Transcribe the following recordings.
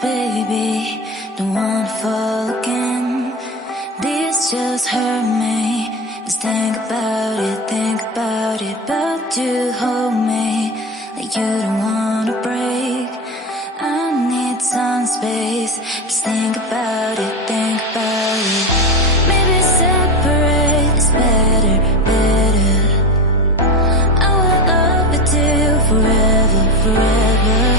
baby, don't wanna fall again. This just hurt me. Just think about it, but you hold me like you don't wanna break. I need some space. Just think about it, think about it. Maybe separate is better, better. I will love you till forever, forever.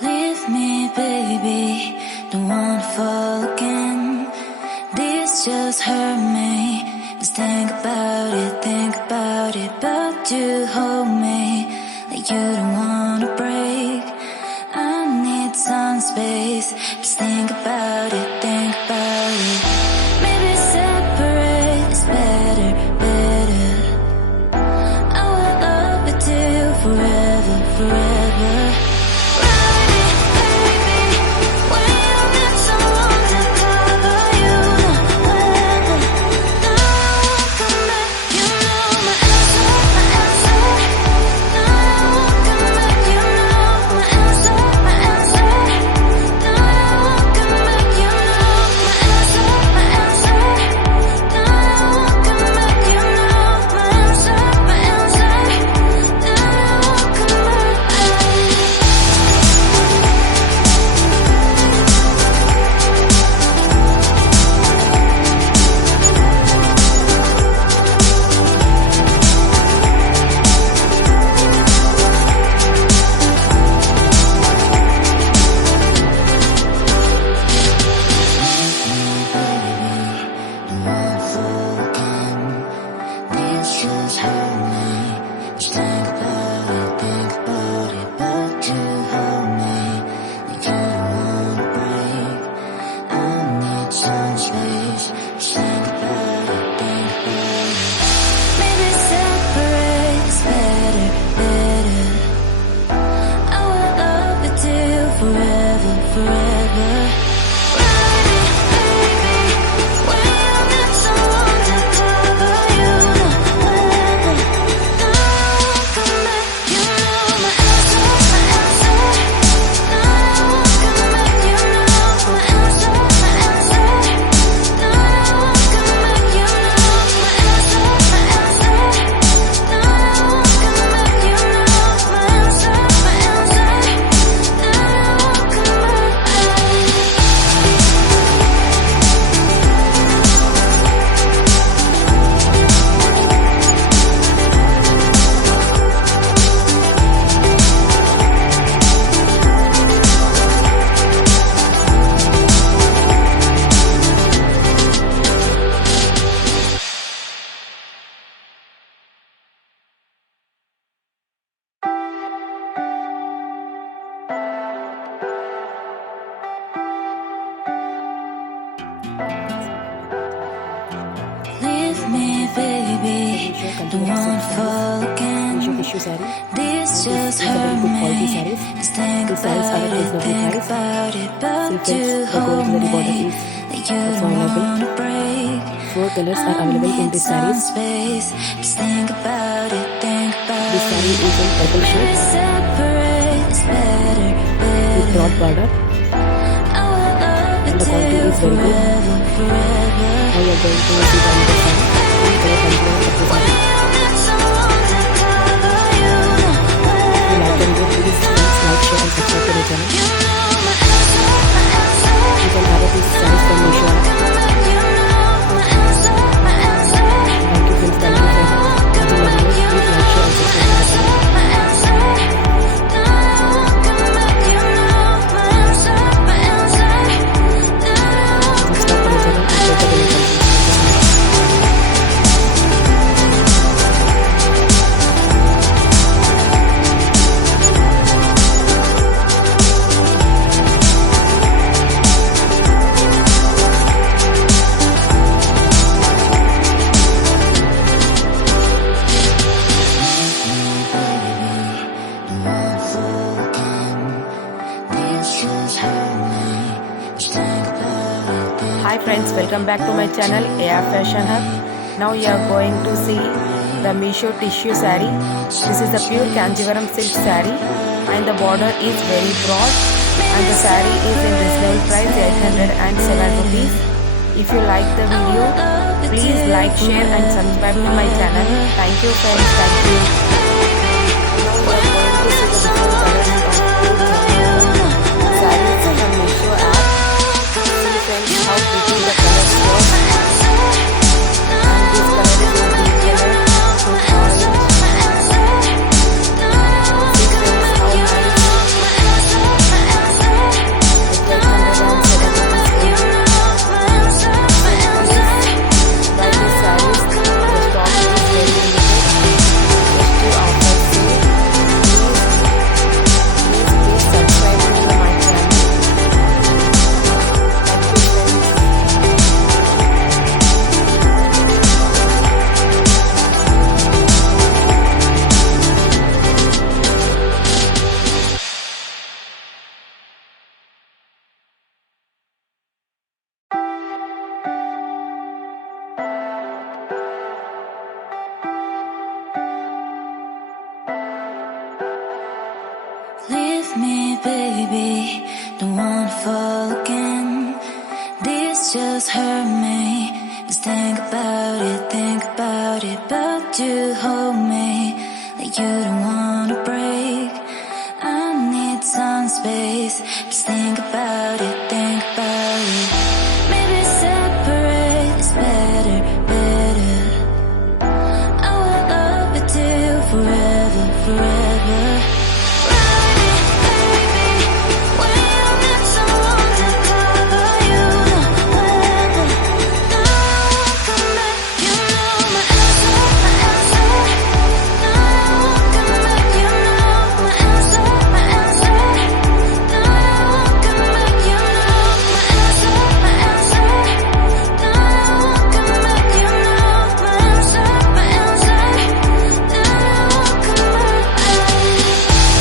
Leave me, baby, don't wanna fall again. This just hurt me. Just think about it, but you hold me like you don't wanna break. I need some space. Just think about it, think about it. Maybe separate is better, better. I will love you till forever, forever. don't wanna fall again. Meesho tissue saree. This And just these are very hurt good me. quality sarees. Just think These sarees are about at it, reasonable think price. about it. But See you friends, the hold gold zari border me is like you also don't available. wanna break. 4 colors are I available in need these some sarees. space. Just think about it, think about This saree it. is in purple shade Separate is better, with better. broad border, I will love and it the quality till is very good. forever, forever. Now you are going to see the another saree. In color kanchivaram pattu saree. If you like the video, please like, share and subscribe to my channel. You can order these sarees from Meesho app. Thank you friends, thank you for watching my videos. Please like, share and subscribe to my channel. Subscribe to my channel and press the bell icon. Hi friends, welcome back to my channel AR Fashion Hub. Now you are going to see the Meesho tissue saree. This is the pure kanchivaram silk saree and the border is very broad and the saree is in reasonable price 807 rupees. If you like the video, please like, share and subscribe to my channel. Thank you friends, thank you. Now we are going to see the different colors of sarees from Meesho app. See friends how pretty the colors look. And this color is in green color, with orange. See friends how nice. It's 807 rupees only. Buy these sarees. The stock is very limited. Festive offer sale. Please subscribe to my channel. Leave me, baby, don't wanna fall again. This just hurt me. Just think about it. But you hold me like you don't wanna break. I need some space. Just think about it, think about it. Maybe separate is better, better. I will love it till forever, forever.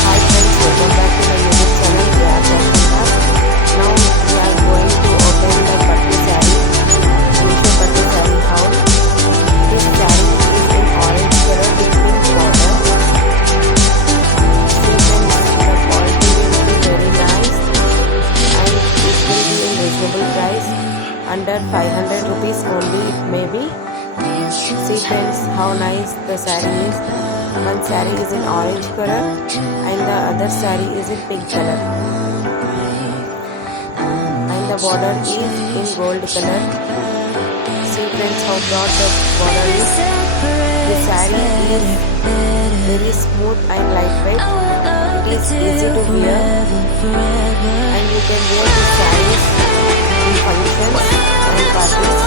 Hi friends, welcome back to my YouTube channel AR Fashion Hub. Now we are going to open the pattu saree, Meesho pattu saree haul. This saree is in orange color with pink border. See friends, the quality will be very nice and it will be in reasonable price, under 500 rupees only it may be. See friends how nice the saree is. One saree is in orange color and the other saree is in pink color. And the border is in gold color. See friends how broad the border is. The saree is very smooth and lightweight. It is easy to wear and you can wear these sarees in functions and parties.